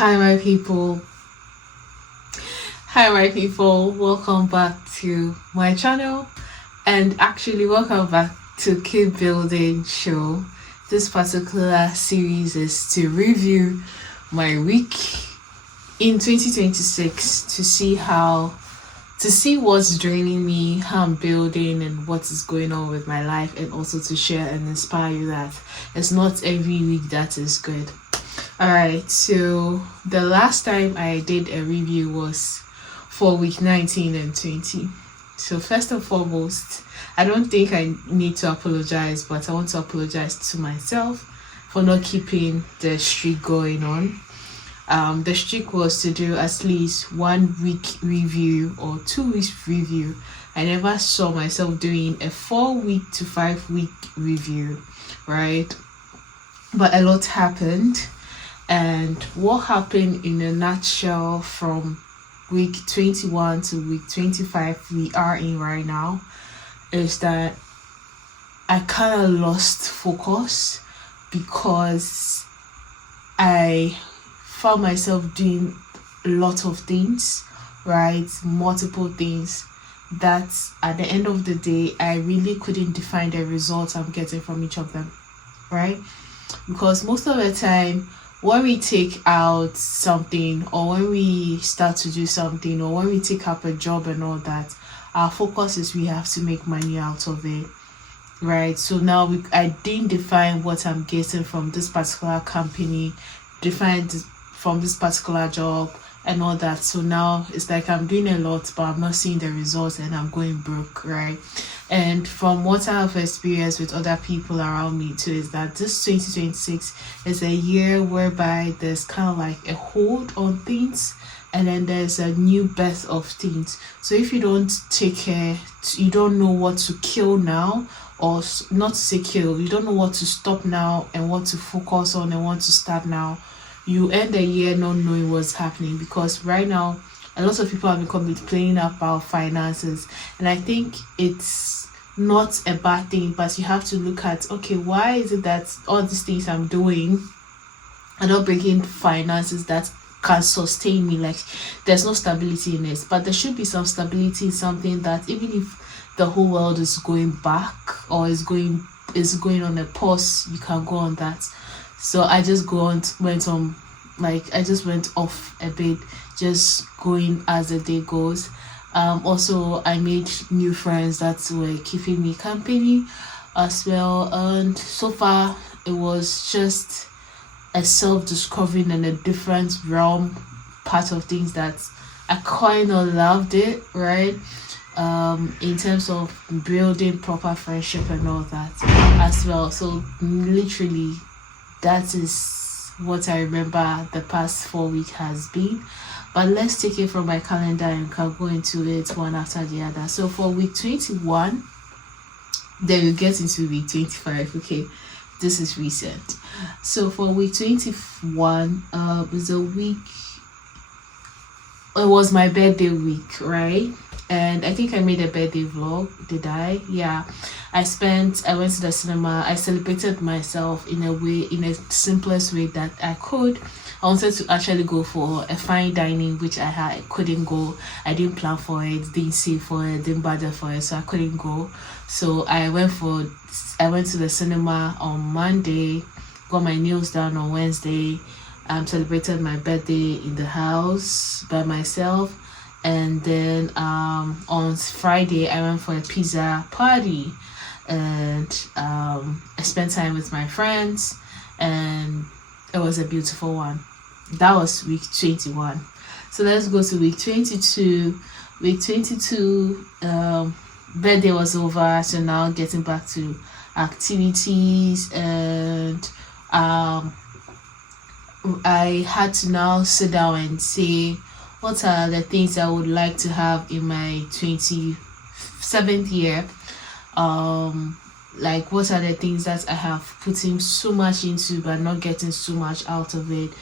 Hi, my people. Hi, my people. Welcome back to my channel, and actually, welcome back to Keep Building Show. This particular series is to review my week in 2026 to see what's draining me, how I'm building, and what is going on with my life, and also to share and inspire you that it's not every week that is good. Alright, so the last time I did a review was for week 19 and 20. So, first and foremost, I don't think I need to apologize, but I want to apologize to myself for not keeping the streak going on. The streak was to do at least 1 week review or 2 weeks review. I never saw myself doing a 4 week to 5 week review, right? But a lot happened. And what happened in a nutshell from week 21 to week 25 we are in right now is that I kind of lost focus because I found myself doing a lot of things, right? Multiple things that at the end of the day, I really couldn't define the results I'm getting from each of them, right? Because most of the time, when we take out something or when we start to do something or when we take up a job and all that, our focus is we have to make money out of it, right? So now I didn't define what I'm getting from this particular company, defined from this particular job and all that. So now it's like I'm doing a lot but I'm not seeing the results and I'm going broke, right? And from what I have experienced with other people around me too, is that this 2026 is a year whereby there's kind of like a hold on things and then there's a new birth of things. So if you don't take care, you don't know what to kill now, or not to say kill, you don't know what to stop now and what to focus on and what to start now, you end the year not knowing what's happening. Because right now a lot of people have been complaining about finances, and I think it's not a bad thing, but you have to look at, okay, why is it that all these things I'm doing are not bringing finances that can sustain me? Like, there's no stability in it, but there should be some stability in something that even if the whole world is going back or is going on a pause, you can go on that. So I just went off a bit, just going as the day goes. Also, I made new friends that were keeping me company as well, and so far it was just a self-discovering and a different realm part of things that I kind of loved it, right? In terms of building proper friendship and all that as well. So literally, that is what I remember the past 4 weeks has been. But let's take it from my calendar and can go into it one after the other. So for week 21, then we get into week 25. Okay, this is recent. So for week 21, was a week. It was my birthday week, right? And I think I made a birthday vlog. Did I? Yeah. I went to the cinema. I celebrated myself in a simplest way that I could. I wanted to actually go for a fine dining, which I couldn't go. I didn't plan for it, didn't save for it, didn't budget for it, so I couldn't go. So I went to the cinema on Monday, got my nails done on Wednesday, celebrated my birthday in the house by myself, and then on Friday I went for a pizza party, and I spent time with my friends, and it was a beautiful one. That was week 21. So let's go to week 22. Week 22, birthday was over, so now getting back to activities, and I had to now sit down and say, what are the things I would like to have in my 27th year? Like, what are the things that I have put in so much into but not getting so much out of it?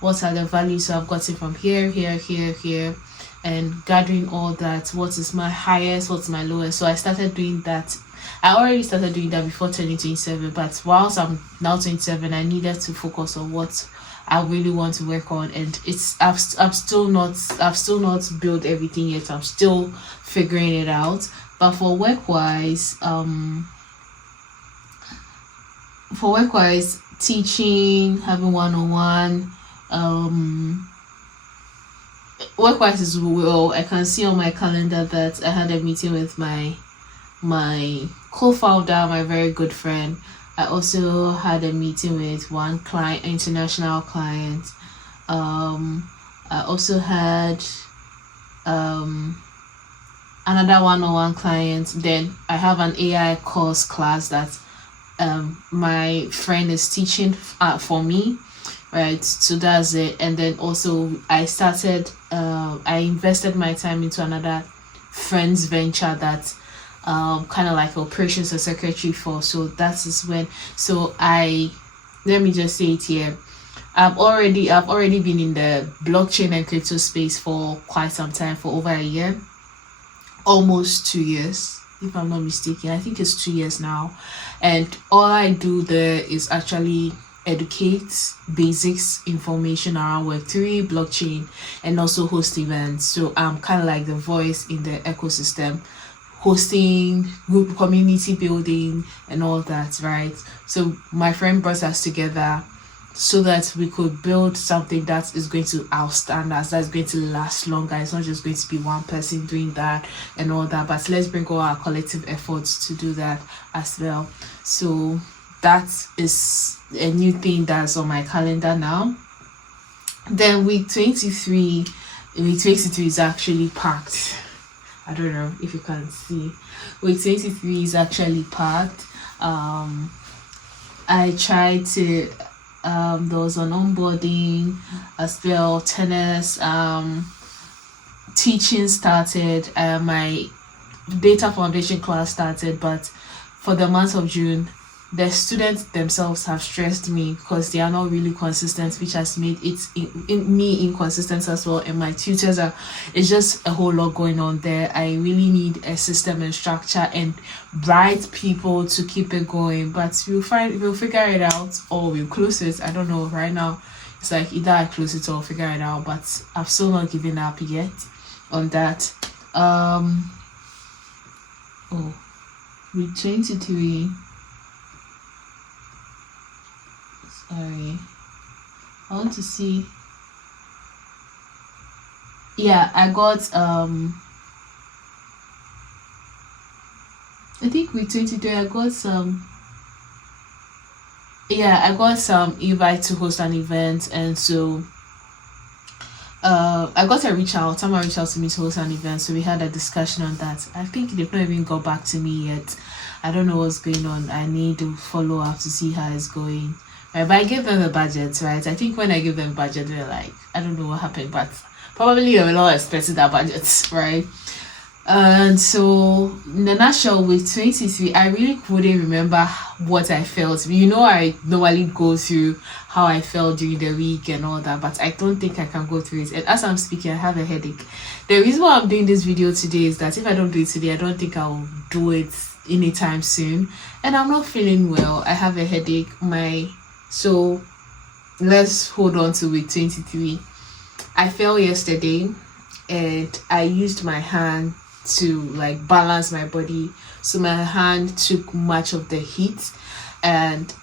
What are the values I've gotten from here, and gathering all that? What is my highest, what's my lowest? So I started doing that. I already started doing that before turning 27, but whilst I'm now 27, I needed to focus on what I really want to work on, and I've still not built everything yet. I'm still figuring it out. But for work wise, teaching, having one-on-one, work wise as well, I can see on my calendar that I had a meeting with my co-founder, my very good friend. I also had a meeting with one client, international client. I also had another one-on-one client. Then I have an AI course class that my friend is teaching for me, right? So that's it. And then also I invested my time into another friend's venture that kind of like operations and secretary for. So that is when, so I let me just say it here. I've already been in the blockchain and crypto space for quite some time, for over a year, almost 2 years, if I'm not mistaken. I think it's 2 years now. And all I do there is actually educate basics information around Web3, blockchain, and also host events. So I'm kind of like the voice in the ecosystem, hosting, group community building, and all that, right? So my friend brought us together so that we could build something that is going to outstand us, that's going to last longer. It's not just going to be one person doing that and all that, but let's bring all our collective efforts to do that as well. So that is a new thing that's on my calendar now. Then week 23 is actually packed. I don't know if you can see. Week 23 is actually packed. I tried to there was an onboarding as well, tennis, teaching started, my data foundation class started, but for the month of June, the students themselves have stressed me because they are not really consistent, which has made it me inconsistent as well. And my tutors it's just a whole lot going on there. I really need a system and structure and bright people to keep it going, but we'll figure it out, or we'll close it. I don't know right now. It's like either I close it or figure it out, but I've still not given up yet on that. With 23, sorry, I want to see. Yeah, I got I think with 23 I got some invite to host an event, and so I got someone reached out to me to host an event, so we had a discussion on that. I think they've not even got back to me yet. I don't know what's going on. I need to follow up to see how it's going. Right, but I gave them the budget, right? I think when I gave them budget, they're like, I don't know what happened, but probably they were not expecting that budget, right? And so in the nutshell, with 23, I really couldn't remember what I felt. I normally go through how I felt during the week and all that, but I don't think I can go through it. And as I'm speaking, I have a headache. The reason why I'm doing this video today is that if I don't do it today, I don't think I'll do it anytime soon. And I'm not feeling well. I have a headache. So let's hold on to week 23. I fell yesterday and I used my hand to like balance my body, so my hand took much of the heat, and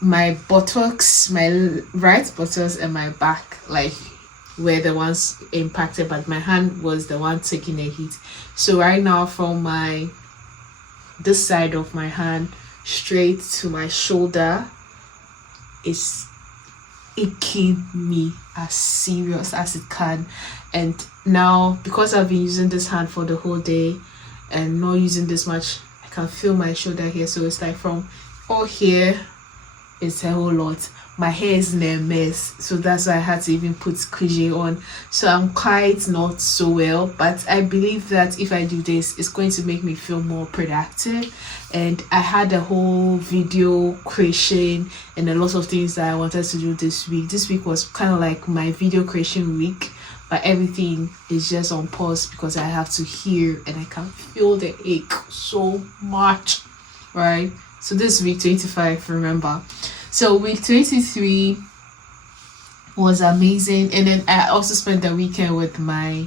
my buttocks, my right buttocks and my back like were the ones impacted, but my hand was the one taking the heat. So right now, from this side of my hand straight to my shoulder is aching me as serious as it can. And now, because I've been using this hand for the whole day and not using this much, I can feel my shoulder here. So it's like from all here, it's a whole lot. My hair is in a mess, so that's why I had to even put squeegee on. So I'm quite not so well, but I believe that if I do this, it's going to make me feel more productive. And I had a whole video creation and a lot of things that I wanted to do this week. This week was kind of like my video creation week, but everything is just on pause because I have to hear and I can feel the ache so much, right? So this week 25, remember. So week 23, was amazing. And then I also spent the weekend with my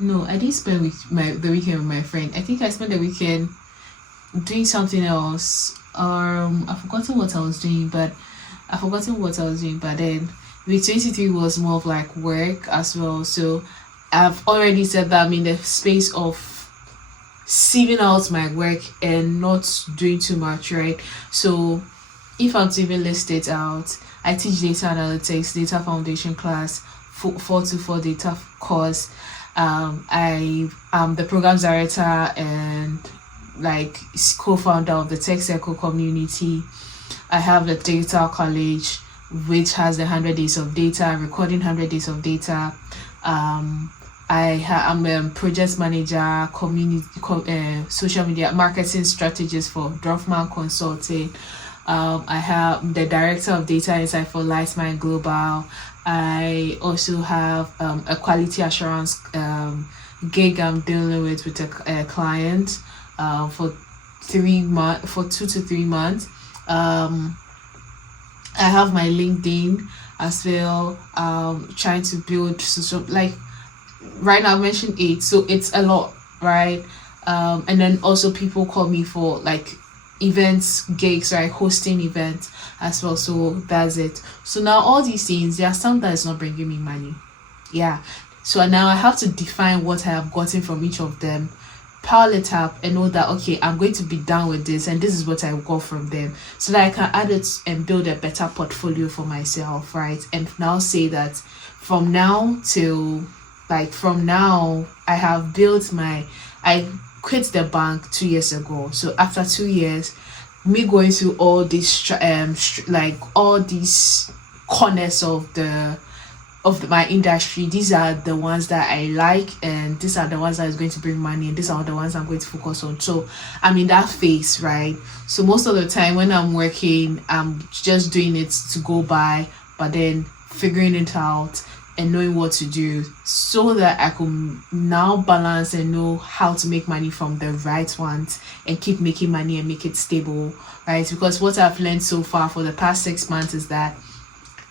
no, I didn't spend the weekend with my friend. I think I spent the weekend doing something else. I've forgotten what I was doing, but then week 23 was more of like work as well. So I've already said that I'm in the space of sieving out my work and not doing too much, right? So if I'm to even list it out, I teach data analytics, data foundation class, 424 data course. I am the program director and like co-founder of the Tech Circle community. I have the data college, which has the 100 days of data, recording 100 days of data. I'm a project manager, community, social media marketing strategist for Dorfman Consulting. I have the director of data insight for Lightmind Global. I also have a quality assurance gig I'm dealing with a client for 2 to 3 months. I have my LinkedIn as well. Trying to build like right now I mentioned 8, so it's a lot, right? And then also people call me for like events, gigs, right? Hosting events as well. So that's it. So now all these things, there are some that is not bringing me money. Yeah. So now I have to define what I have gotten from each of them, pile it up, and know that okay, I'm going to be done with this, and this is what I got from them, so that I can add it and build a better portfolio for myself, right? And now say that from now I have built I quit the bank 2 years ago. So after 2 years, me going through all these like all these corners of my industry, these are the ones that I like, and these are the ones that is going to bring money, and these are the ones I'm going to focus on. So I'm in that phase, right? So most of the time when I'm working, I'm just doing it to go by, but then figuring it out and knowing what to do so that I could now balance and know how to make money from the right ones and keep making money and make it stable, right? Because what I've learned so far for the past 6 months is that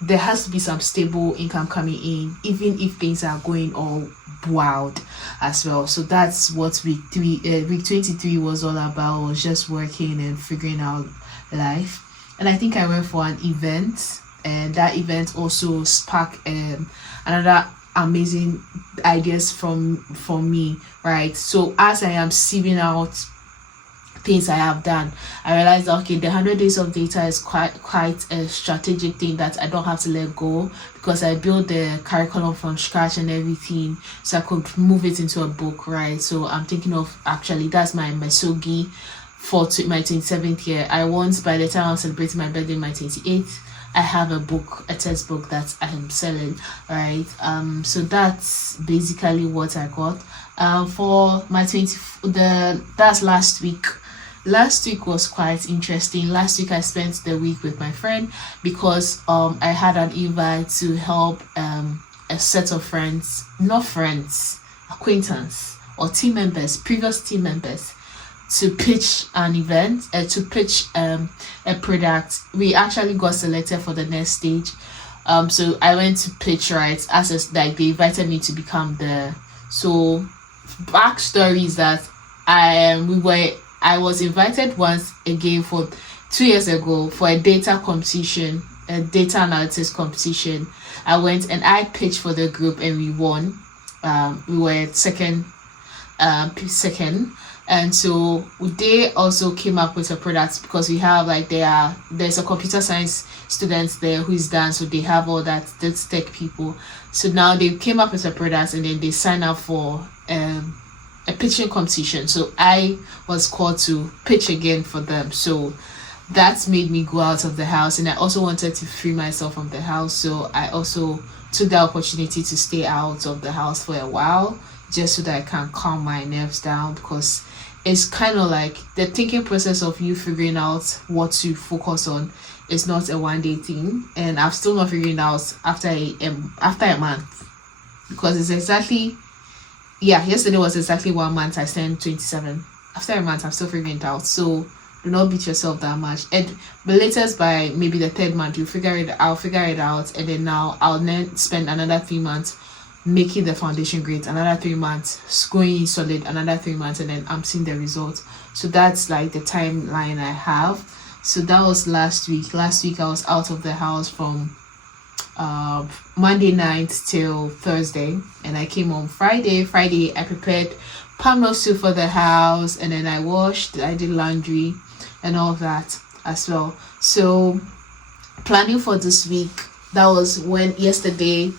there has to be some stable income coming in, even if things are going all wild as well. So that's what week 23 was all about. Was just working and figuring out life. And I think I went for an event, and that event also sparked another amazing ideas from me, right? So as I am sieving out things I have done, I realized that okay, the 100 days of data is quite a strategic thing that I don't have to let go, because I built the curriculum from scratch and everything, so I could move it into a book, right? So I'm thinking of actually that's my Mesogi for my 27th year. I want, by the time I'm celebrating my birthday, my 28th, I have a book, a textbook that I am selling, right? So that's basically what I got. For my that's last week. Last week was quite interesting. Last week I spent the week with my friend because I had an invite to help a set of friends, not friends, acquaintance or team members, previous team members, to pitch an event, to pitch a product. We actually got selected for the next stage. So I went to pitch, right? Like they invited me to become so backstory is that I was invited once again for 2 years ago for a data competition, a data analytics competition. I went and I pitched for the group and we won. We were second. And so they also came up with a product because we have like there's a computer science students there who is done, so they have all that's tech people. So now they came up with a product and then they signed up for a pitching competition. So I was called to pitch again for them. So that made me go out of the house, and I also wanted to free myself from the house. So I also took the opportunity to stay out of the house for a while, just so that I can calm my nerves down, because it's kind of like the thinking process of you figuring out what to focus on is not a one-day thing, and I'm still not figuring out after a month, because it's exactly yesterday was exactly 1 month I turned 27. After a month I'm still figuring it out. So Do not beat yourself that much. And the latest by maybe the third month, I'll figure it out, and then now I'll then spend another 3 months making the foundation great, another 3 months going solid, another 3 months, and then I'm seeing the results. So that's like the timeline I have. So that was last week. Last week I was out of the house from Monday night till Thursday, and I came home Friday. I prepared palm soup for the house, and then I washed, I did laundry and all of that as well. So planning for this week, that was when yesterday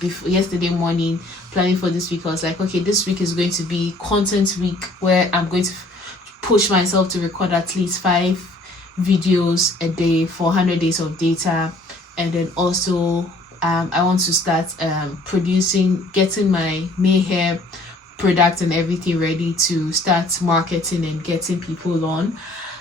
morning, planning for this week, I was like, okay, this week is going to be content week, where I'm going to push myself to record at least 5 videos a day for 100 days of data. And then also I want to start getting my hair product and everything ready to start marketing and getting people on.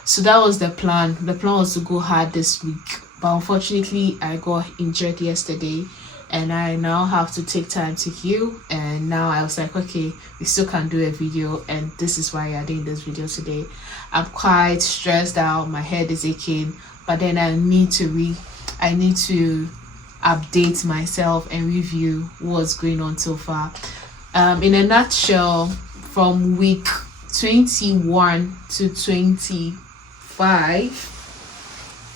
So that was the plan. The plan was to go hard this week, but unfortunately I got injured yesterday, and I now have to take time to heal. And now I was like, okay, we still can do a video, and this is why I'm doing this video today. I'm quite stressed out, my head is aching, but then I need to update myself and review what's going on so far. In a nutshell, from week 21 to 25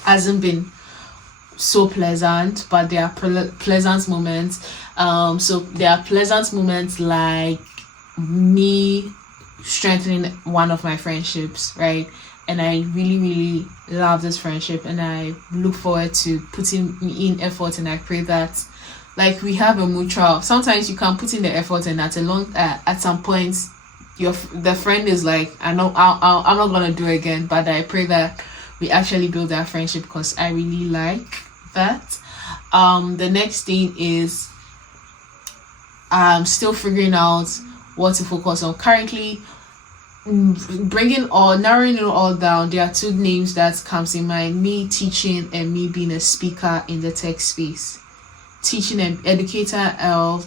hasn't been so pleasant, but there are pleasant moments. So there are pleasant moments like me strengthening one of my friendships, right? And I really love this friendship, and I look forward to putting in effort, and I pray that like we have a mutual. Sometimes you can put in the effort, and at some point the friend is like, I'm not gonna do it again, but I pray that we actually build that friendship, because I really like that. The next thing is I'm still figuring out what to focus on currently. Narrowing it all down, there are 2 names that comes in mind: me teaching and me being a speaker in the tech space. Teaching and educator,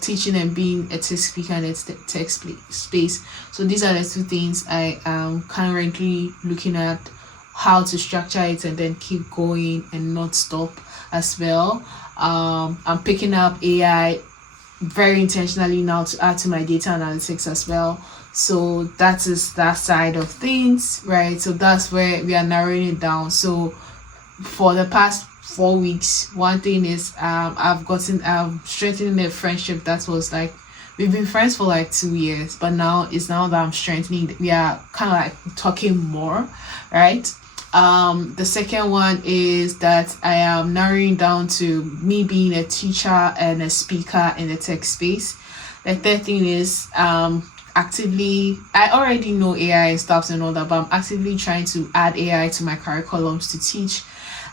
teaching and being a tech speaker in the tech space. So these are the 2 things I am currently looking at, how to structure it and then keep going and not stop as well. I'm picking up AI very intentionally now to add to my data analytics as well. So that is that side of things, right? So that's where we are narrowing it down. So for the past 4 weeks, one thing is I'm strengthening a friendship that was like, we've been friends for like 2 years, but now that I'm strengthening, we are kind of like talking more, right? The second one is that I am narrowing down to me being a teacher and a speaker in the tech space. The third thing is I already know AI and stuff and all that, but I'm actively trying to add AI to my curriculums to teach.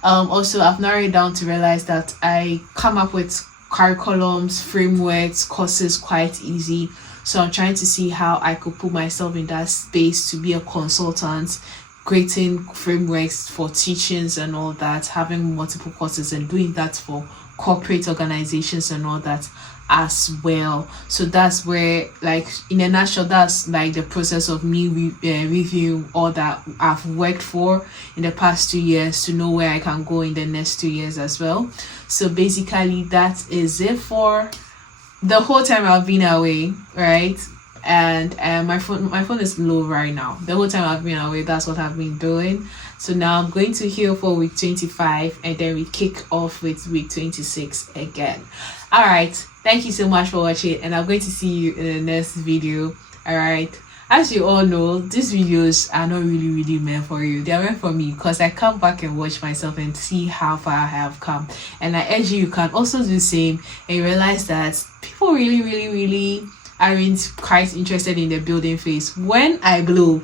Also, I've narrowed it down to realize that I come up with curriculums, frameworks, courses quite easy. So I'm trying to see how I could put myself in that space to be a consultant, creating frameworks for teachings and all that, having multiple courses and doing that for corporate organizations and all that as well. So that's where, like, in a nutshell, that's like the process of me reviewing all that I've worked for in the past 2 years to know where I can go in the next 2 years as well. So basically that is it for the whole time I've been away, right? And my phone is low right now. The whole time I've been away, that's what I've been doing. So now I'm going to heal for week 25, and then we kick off with week 26 again. All right, thank you so much for watching, and I'm going to see you in the next video. All right, as you all know, these videos are not really meant for you. They are meant for me, because I come back and watch myself and see how far I have come. And I urge you can also do the same and realize that people really aren't quite interested in the building phase. When I blow,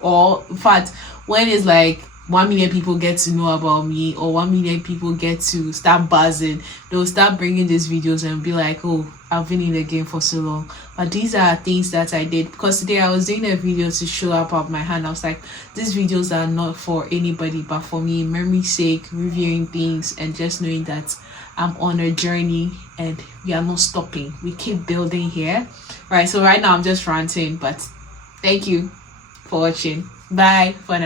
or in fact, when it's like 1 million people get to know about me, or 1 million people get to start buzzing, they'll start bringing these videos and be like, oh, I've been in the game for so long. But these are things that I did, because today I was doing a video to show up my hand. I was like, these videos are not for anybody but for me, memory's sake, reviewing things and just knowing that I'm on a journey and we are not stopping. We keep building here. Right, so right now I'm just ranting, but thank you for watching. Bye for now.